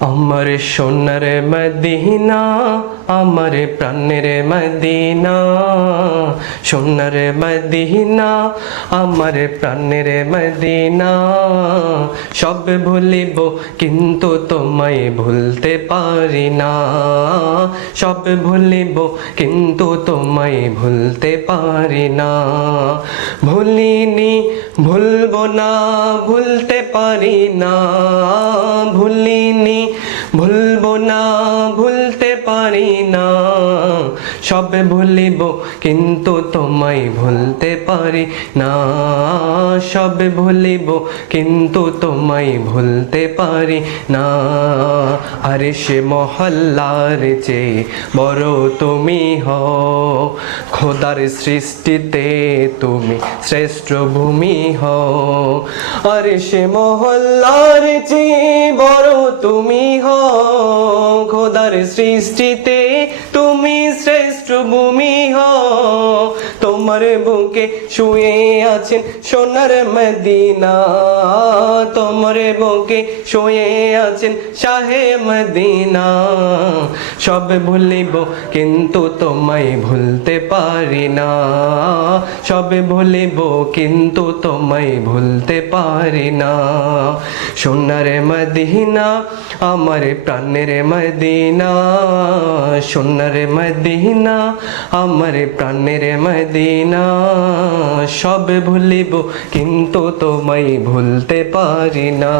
আমার সোনার মদিনা, আমার প্রাণের মদিনা, সোনার মদিনা, আমার প্রাণের মদিনা। সব ভুলিব কিন্তু তোমায় ভুলতে পারি না, সব ভুলিব কিন্তু তোমায় ভুলতে পারি না। ভুলিনি, ভুলবো না, ভুলতে পারি না, ভুলিনি, ভুলবো না, ভুলতে পারি না। সব ভুলিব কিন্তু তোমায় ভুলতে পারি না, সব ভুলিব কিন্তু তোমায় ভুলতে পারি না। আরে সে মহল্লার চেয়ে বড় তুমি হও, খোদার সৃষ্টিতে তুমি শ্রেষ্ঠ ভূমি হও। আরে সে মহল্লার চেয়ে বড় তুমি হও, খোদার সৃষ্টিতে তুমি শ্রেষ্ঠ ভূমি হও। তোমার বুকে শুয়ে আছেন সোনার মদিনা, তোমার বুকে শুয়ে আছেন শাহে মদিনা। সব ভুলিব কিন্তু তোমায় ভুলতে পারি না, সব ভুলিব কিন্তু তোমায় ভুলতে পারি না। সোনার মদিনা, আমার প্রাণের মদিনা, সোনার মদিনা, আমার প্রাণের মদিনা। সব ভুলিব কিন্তু তোমায় ভুলতে পারি না,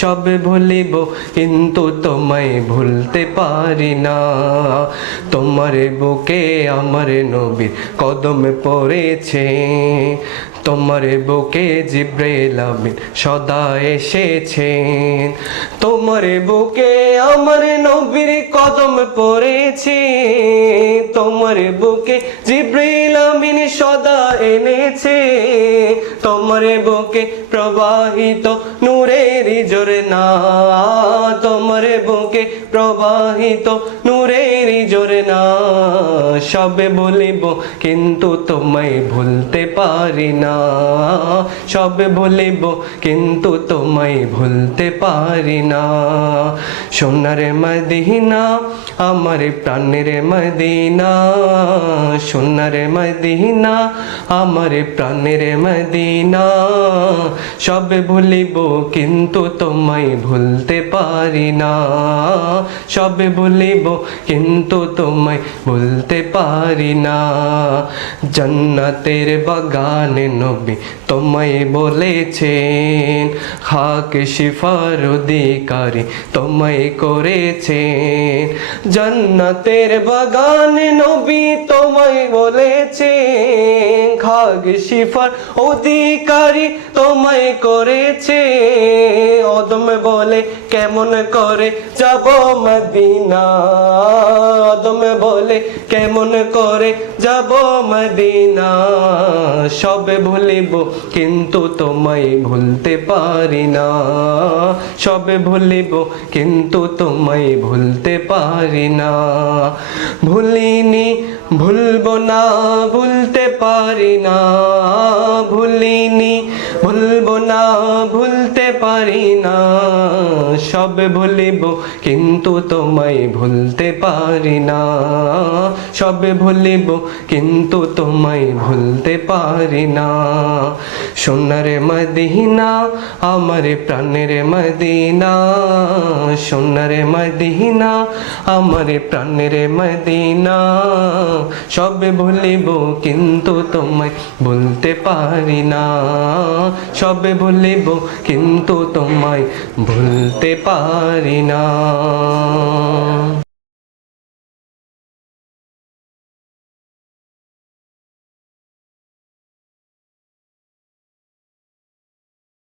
সব ভুলিব কিন্তু তোমায় ভুলতে পারি না। তোমার বুকে আমার নবীর কদম পড়েছে, তোমার বুকে জিব্রাইল আমিন সদা এসেছেন। তোমার বুকে আমার নবীর কদম পড়েছে, তোমার বুকে জিব্রাইল আমিন সদা এনেছে। তোমার বুকে প্রবাহিত নূরের ঝরনা, তোমার বুকে প্রবাহিত নূরের ঝরনা। সব বলিব কিন্তু তোমায় ভুলতে পারি না, সব বলিব কিন্তু তোমায় ভুলতে পারি না। সোনার মদিনা, আমার প্রাণের মদিনা, সোনার মদিনা, আমার প্রাণের মদিনা। সব ভুলিব কিন্তু তোমায় ভুলতে পারি না, সব ভুলিব কিন্তু তোমায় ভুলতে পারি না। জান্নাতের বাগানে নবী তোমায় বলেছেন, খাক শিফার অধিকারী তোমায় করেছেন। জান্নাতের বাগানে নবী তোমায় বলেছেন, খাক শিফার অধিকারী তোমায় করেছে। অদম বলে কেমন করে যাব মদিনা, অদম বলে কেমন করে যাব মদিনা। সব ভুলিব কিন্তু তোমায় ভুলতে পারি না, সব ভুলিব কিন্তু তোমায় ভুলতে পারি না। ভুলিনি, ভুলবো না, ভুলতে পারি না, ভুলিনি, ভুলবো না, ভুলতে পারি না। সব ভুলিব কিন্তু তোমায় ভুলতে পারি না, সব ভুলিব কিন্তু তোমায় ভুলতে পারি না। সোনার মদিনা, আমার প্রাণের মদিনা, সোনার মদিনা, আমার প্রাণের মদিনা। সব ভুলিব কিন্তু তোমায় ভুলতে পারি না, সব ভুলিব কিন্তু তোমায় ভুলতে পারি না।